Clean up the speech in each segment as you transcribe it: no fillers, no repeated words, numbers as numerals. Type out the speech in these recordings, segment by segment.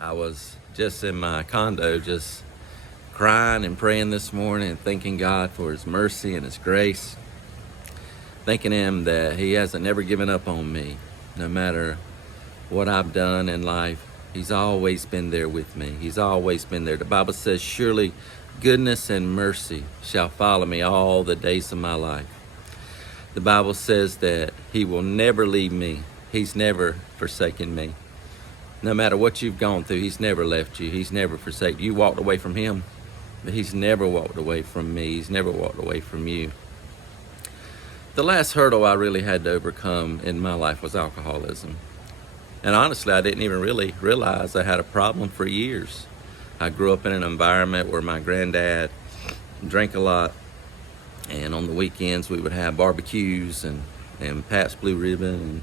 I was just in my condo, just crying and praying this morning and thanking God for His mercy and His grace. Thanking Him that He hasn't never given up on me, no matter what I've done in life. He's always been there with me. He's always been there. The Bible says, surely goodness and mercy shall follow me all the days of my life. The Bible says that He will never leave me. He's never forsaken me. No matter what you've gone through, He's never left you. He's never forsaken you. You walked away from Him, but He's never walked away from me. He's never walked away from you. The last hurdle I really had to overcome in my life was alcoholism. And honestly, I didn't even really realize I had a problem for years. I grew up in an environment where my granddad drank a lot, and on the weekends we would have barbecues and Pabst Blue Ribbon, and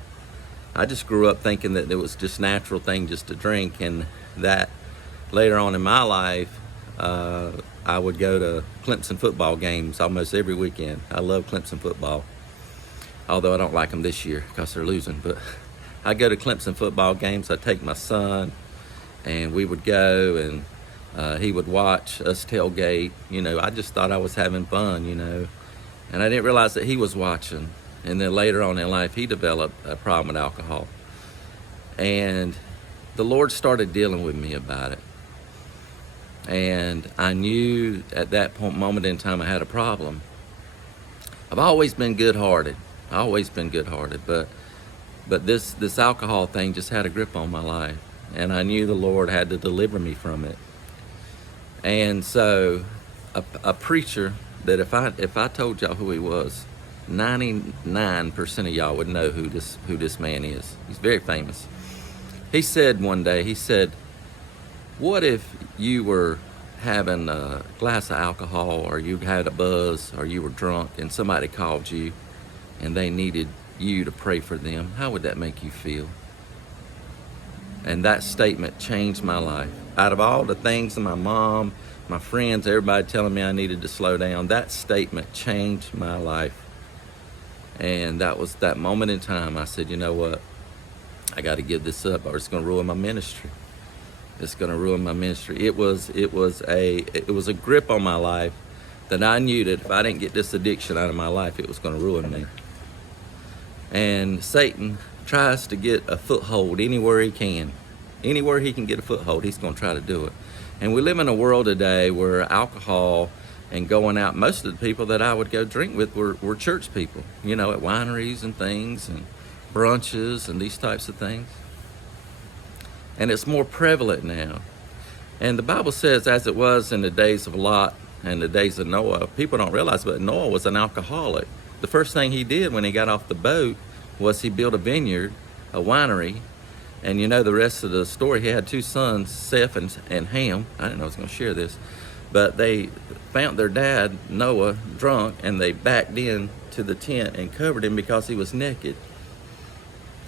I just grew up thinking that it was just a natural thing just to drink, and that later on in my life, I would go to Clemson football games almost every weekend. I love Clemson football, although I don't like them this year because they're losing. But I go to Clemson football games. I take my son, and we would go, and he would watch us tailgate. I just thought I was having fun, and I didn't realize that he was watching. And then later on in life, he developed a problem with alcohol. And the Lord started dealing with me about it. And I knew at that moment in time I had a problem. I've always been good-hearted. But this alcohol thing just had a grip on my life. And I knew the Lord had to deliver me from it. And so a preacher that if I told y'all who he was, 99% of y'all would know who this man is. He's very famous. He said one day, what if you were having a glass of alcohol, or you had a buzz, or you were drunk, and somebody called you and they needed you to pray for them? How would that make you feel? And that statement changed my life. Out of all the things that my mom, my friends, everybody telling me I needed to slow down, that statement changed my life. And that was that moment in time I said, you know what? I got to give this up, or it's going to ruin my ministry. It's going to ruin my ministry. It was a grip on my life that I knew that if I didn't get this addiction out of my life, it was going to ruin me. And Satan tries to get a foothold anywhere he can. Anywhere he can get a foothold, he's going to try to do it. And we live in a world today where alcohol and going out, most of the people that I would go drink with were church people, at wineries and things and brunches and these types of things. And it's more prevalent now. And the Bible says, as it was in the days of Lot and the days of Noah, people don't realize, but Noah was an alcoholic. The first thing he did when he got off the boat was he built a vineyard, a winery, and the rest of the story. He had two sons, Seth and Ham. I didn't know I was going to share this. But they found their dad, Noah, drunk, and they backed in to the tent and covered him because he was naked,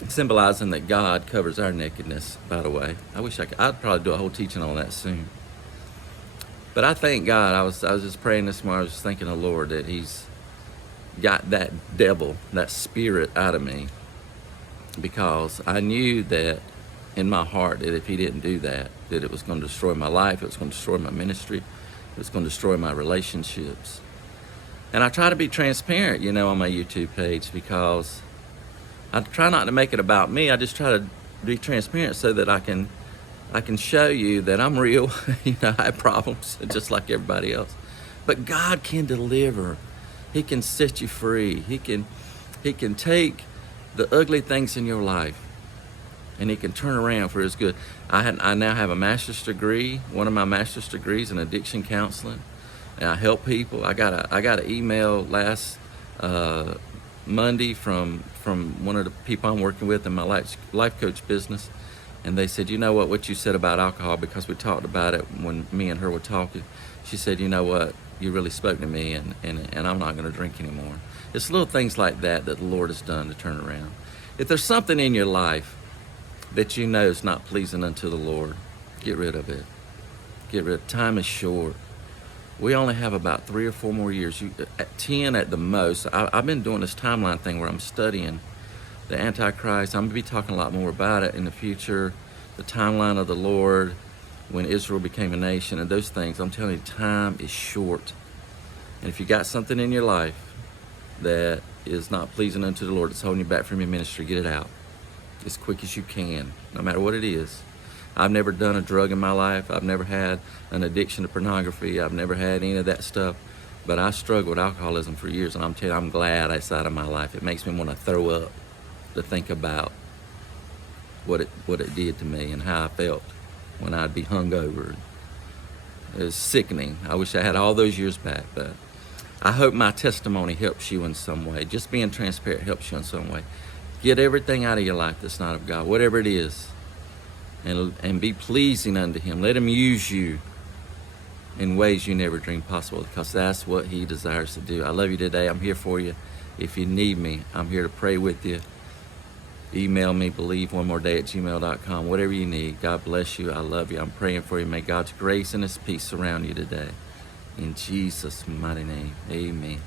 symbolizing that God covers our nakedness, by the way. I wish I'd probably do a whole teaching on that soon. But I thank God. I was just praying this morning. I was just thanking the Lord that He's got that devil, that spirit out of me, because I knew that in my heart that if He didn't do that, that it was going to destroy my life, it was going to destroy my ministry, it was going to destroy my relationships. And I try to be transparent, on my YouTube page, because I try not to make it about me. I just try to be transparent so that I can show you that I'm real. I have problems just like everybody else. But God can deliver. He can set you free. He can take the ugly things in your life, and He can turn around for His good. I now have a master's degree. One of my master's degrees in addiction counseling, and I help people. I got an email last Monday from one of the people I'm working with in my life coach business, and they said, what you said about alcohol, because we talked about it when me and her were talking. She said, what, you really spoke to me, and I'm not going to drink anymore. It's little things like that the Lord has done to turn around. If there's something in your life that is not pleasing unto the Lord, get rid of it. Time is short. We only have about 3 or 4 more years, 10 at the most. I've been doing this timeline thing where I'm studying the Antichrist. I'm going to be talking a lot more about it in the future, the timeline of the Lord when Israel became a nation and those things. I'm telling you, time is short. And if you got something in your life that is not pleasing unto the Lord, that's holding you back from your ministry, get it out as quick as you can, no matter what it is. I've never done a drug in my life. I've never had an addiction to pornography. I've never had any of that stuff. But I struggled with alcoholism for years, and I'm telling you, I'm glad it's out of my life. It makes me want to throw up to think about what it did to me and how I felt when I'd be hungover. It was sickening. I wish I had all those years back, but I hope my testimony helps you in some way. Just being transparent helps you in some way. Get everything out of your life that's not of God, whatever it is, and be pleasing unto Him. Let Him use you in ways you never dreamed possible, because that's what He desires to do. I love you today. I'm here for you. If you need me, I'm here to pray with you. Email me, believeonemoreday@gmail.com, whatever you need. God bless you. I love you. I'm praying for you. May God's grace and His peace surround you today. In Jesus' mighty name, amen.